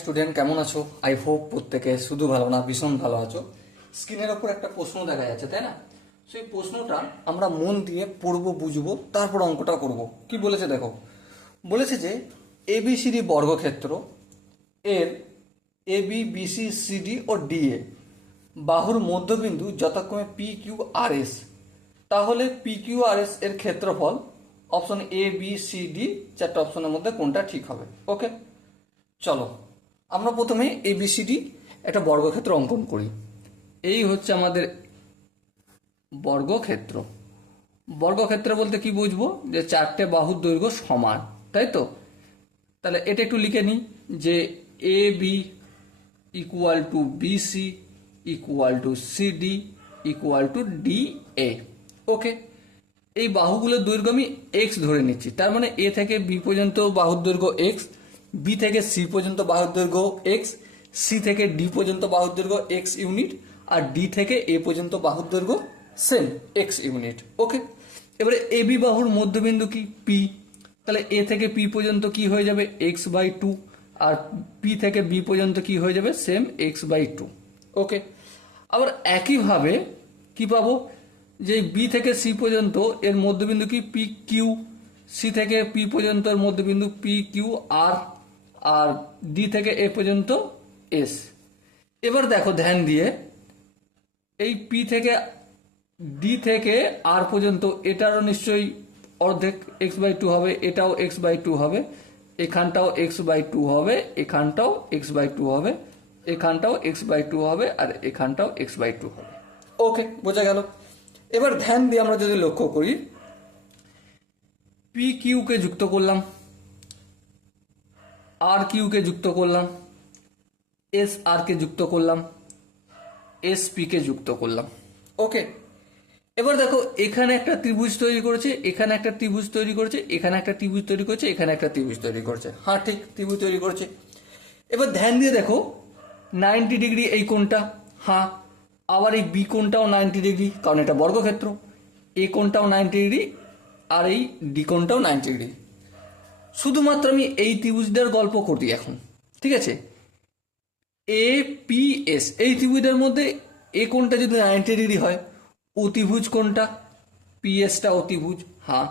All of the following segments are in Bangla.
স্টুডেন্ট কেমন আছো? আই হোপ প্রত্যেকে শুধু ভালো না ভীষণ ভালো আছো। স্ক্রিনের ওপর একটা প্রশ্ন দেখা যাচ্ছে, তাই না? সেই প্রশ্নটা আমরা মন দিয়ে পড়বো, বুঝবো, তারপর অঙ্কটা করব। কি বলেছে দেখো, বলেছে যে এবিসিডি বর্গক্ষেত্র এর এ বি বিসি সিডি ও ডিএ বাহুর মধ্যবিন্দু যথাক্রমে পি কিউ আর এস, তাহলে পি কিউ আর এস এর ক্ষেত্রফল option A B C D চারটে অপশনের মধ্যে কোনটা ঠিক হবে? ওকে, চলো আমরা প্রথমে এবিসিডি একটা বর্গক্ষেত্র অঙ্কন করি। এই হচ্ছে আমাদের বর্গক্ষেত্র। বর্গক্ষেত্র বলতে কি বুঝবো? যে চারটে বাহুর দৈর্ঘ্য সমান, তাই তো? তাহলে এটা একটু লিখে নিই যে A B equal to BC equal to CD equal to D A. Okay, এই বাহুগুলোর দৈর্ঘ্য আমি এক্স ধরে নিচ্ছি, তার মানে এ থেকে বি পর্যন্ত বাহুর দৈর্ঘ্য এক্স, বি থেকে সি পর্যন্ত বাহুর দৈর্ঘ্য এক্স, সি থেকে ডি পর্যন্ত বাহুর দৈর্ঘ্য এক্স ইউনিট, আর ডি থেকে এ পর্যন্ত বাহুর দৈর্ঘ্য সেম এক্স ইউনিট। ওকে, এবারে এ বি বাহুর মধ্যবিন্দু কি? পি। তাহলে এ থেকে পি পর্যন্ত কি হয়ে যাবে? X by two. আর পি থেকে বি পর্যন্ত কি হয়ে যাবে? Same x by two. Okay, আবার একইভাবে কি পাবো? যে বি থেকে সি পর্যন্ত এর মধ্যবিন্দু কি? P Q. সি থেকে পি পর্যন্ত এর মধ্যবিন্দু P Q R, R D থেকে এ পর্যন্ত এস। এবার দেখো ধ্যান দিয়ে, এই পি থেকে ডি থেকে আর পর্যন্ত এটারও নিশ্চয়ই অর্ধেক এক্স বাই টু হবে, এটাও এক্স বাই টু হবে, এখানটাও এক্স বাই টু হবে, এখানটাও এক্স বাই টু হবে, এখানটাও এক্স বাই টু হবে, আর এখানটাও এক্স বাই টু হবে। ওকে, বোঝা গেল। এবার ধ্যান দিয়ে আমরা যদি লক্ষ্য করি, পি কিউকে যুক্ত করলাম, আর কিউকে যুক্ত করলাম, এস আর কে যুক্ত করলাম, এস পি কে যুক্ত করলাম। ওকে, এবার দেখো এখানে একটা ত্রিভুজ তৈরি করেছে, এখানে একটা ত্রিভুজ তৈরি করেছে, এখানে একটা ত্রিভুজ তৈরি করেছে, এখানে একটা ত্রিভুজ তৈরি করেছে। হ্যাঁ ঠিক, ত্রিভুজ তৈরি করেছে। এবার ধ্যান দিয়ে দেখো 90 ডিগ্রি এই কোণটা, হ্যাঁ। আবার এই বি কোণটাও 90 ডিগ্রি, কারণ এটা বর্গক্ষেত্র। এ কোণটাও 90 ডিগ্রি, আর এই ডি কোণটাও 90 ডিগ্রি। শুধুমাত্র আমি এই ত্রিভুজটার গল্প করি এখন, ঠিক আছে? এ পি এস এই ত্রিভুজের মধ্যে এ কোণটা যদি 90 ডিগ্রি হয়, অতিভুজ কোণটা? পি এসটা অতিভুজ, হ্যাঁ।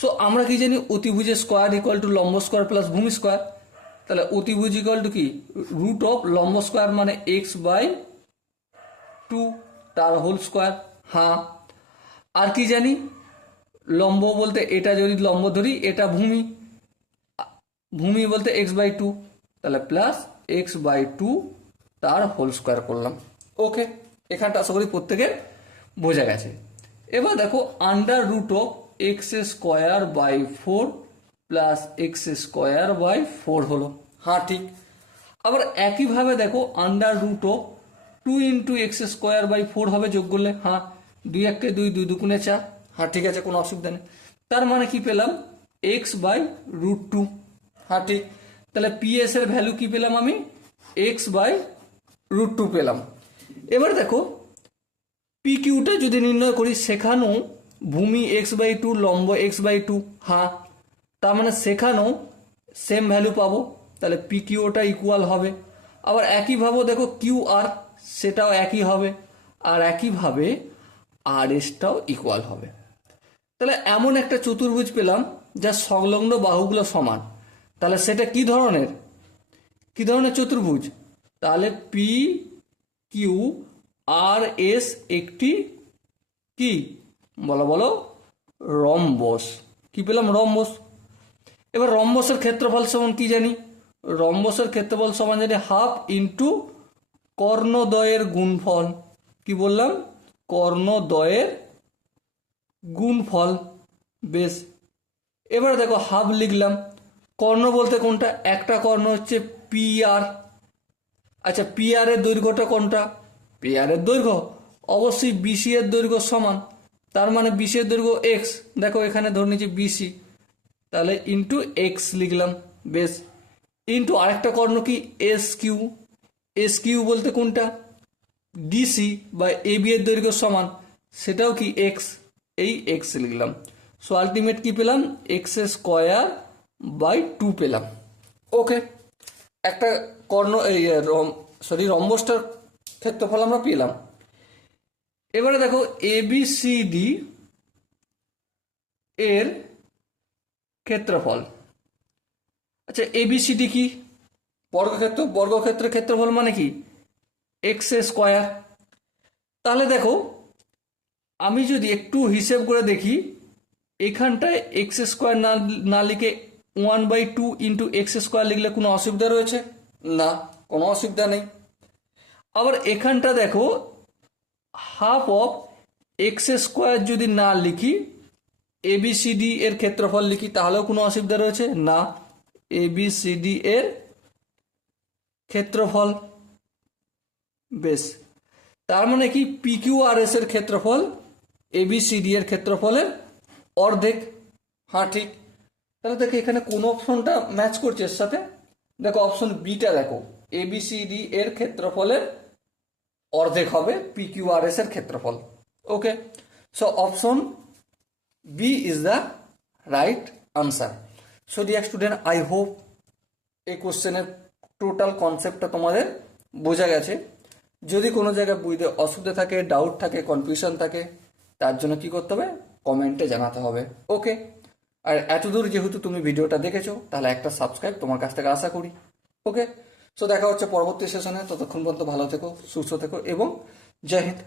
সো আমরা কি জানি? অতিভুজের স্কোয়ার ইকুয়াল টু লম্ব স্কোয়ার প্লাস ভূমি স্কোয়ার। তাহলে অতিভুজ ইকুয়াল টু কি? রুট অফ লম্ব স্কোয়ার মানে এক্স বাই টু, তার হোল স্কোয়ার, হ্যাঁ। আর কি জানি? লম্ব বলতে এটা যদি লম্ব ধরি, এটা ভূমি, ভূমি বলতে এক্স বাই টু, তাহলে প্লাস এক্স বাই টু তার হোল স্কোয়ার করলাম। ওকে, এখানটা আশা করি প্রত্যেকের বোঝা গেছে। এবার দেখো under root of x square by four plus x square by four হলো, হ্যাঁ ঠিক। আবার একইভাবে দেখো under root of two into x square by four হবে যোগ করলে, হ্যাঁ। দুই একে দুই, দুই দুগুণে চার, হ্যাঁ ঠিক আছে, কোনো অসুবিধা নেই। তার মানে কি পেলাম? এক্স বাই রুট টু, হ্যাঁ ঠিক। তাহলে পি এস এর ভ্যালু কি পেলাম আমি? এক্স বাই রুট টু পেলাম। এবার দেখো পি কিউটা যদি নির্ণয় করি, সেখানেও ভূমি এক্স বাই টু, লম্ব এক্স বাই টু, হ্যাঁ। তার মানে সেখানেও সেম ভ্যালু পাবো, তাহলে পি কিউটা ইকুয়াল হবে। আবার একইভাবে দেখো কিউ আর, সেটাও একই হবে, আর একইভাবে আর এসটাও ইকুয়াল হবে। তাহলে এমন একটা চতুর্ভুজ পেলাম যার সংলগ্ন বাহুগুলো সমান। তাহলে সেটা কি ধরনের? কি ধরনের চতুর্ভুজ? তাহলে পি কিউ আর এস একটি কি বলো বলো? রম্বস। কি পেলাম? রম্বস। এবার রম্বসের ক্ষেত্রফল সমান কি জানি? রম্বসের ক্ষেত্রফল সমান জানি হাফ ইন্টু কর্ণদ্বয়ের গুণফল। কি বললাম? কর্ণদ্বয়ের গুণফল। বেশ, এবার দেখো হাফ লিখলাম। কর্ণ বলতে কোনটা? একটা কর্ণ হচ্ছে পি আর। আচ্ছা, পি আর এর দৈর্ঘ্যটা কোনটা? পি আর এর দৈর্ঘ্য অবশ্যই বিসি এর দৈর্ঘ্য সমান, তার মানে বিসি এর দৈর্ঘ্য এক্স। দেখো এখানে ধরে নিচ্ছি বিসি, তাহলে ইন্টু এক্স লিখলাম। বেশ, ইন্টু আরেকটা কর্ণ কি? S Q. এস কিউ বলতে কোনটা? ডিসি বা এ বি এর দৈর্ঘ্য সমান, সেটাও কি এক্স। এই এক্স লিখলাম। সো আলটিমেট কি পেলাম? এক্স স্কোয়ার বাই টু পেলাম। ওকে, একটা কর্ণ এই রম্বসটার ক্ষেত্রফল আমরা পেলাম। এবারে দেখো ABCD এর ক্ষেত্রফল। আচ্ছা ABCD কি? বর্গক্ষেত্রের ক্ষেত্রফল মানে কি? X square. তাহলে দেখো আমি যদি একটু হিসেব করে দেখি, এখানটায় এক্স স্কোয়ার না লিখে 1/2 ইন্টু এক্স স্কোয়ার লিখলে কোনো অসুবিধা রয়েছে? না, কোনো অসুবিধা নেই। আবার এখানটা দেখো হাফ অফ এক্স স্কোয়ার যদি না লিখি, ABCD এর ক্ষেত্রফল লিখি, তাহলেও কোনো অসুবিধা রয়েছে? না, ABCD এর ক্ষেত্রফল। বেশ, তার মানে কি PQRS এর ক্ষেত্রফল ABCD এর ক্ষেত্রফলের অর্ধেক। হ্যাঁ ঠিক। তাহলে দেখো এখানে কোন অপশনটা ম্যাচ করছে এর সাথে? দেখো অপশন বিটা দেখো, ABCD এর ক্ষেত্রফলের অর্ধেক হবে PQRS এর ক্ষেত্রফল। Okay, so option B is the right answer. So dear student, I hope এই কোশ্চেনের টোটাল কনসেপ্টটা তোমাদের বোঝা গেছে। যদি কোনো জায়গায় বুঝতে অসুবিধা থাকে, ডাউট থাকে, কনফিউশন থাকে, তার জন্য কি করতে হবে? কমেন্টে জানাতে হবে। ওকে, আর এতদূর যেহেতু তুমি ভিডিওটা দেখেছো, তাহলে একটা সাবস্ক্রাইব তোমার কাছ থেকে আশা করি। ওকে, সো দেখা হচ্ছে পরবর্তী সেশনে। ততক্ষণ পর্যন্ত ভালো থেকো, সুস্থ থেকো এবং জয় হিন্দ।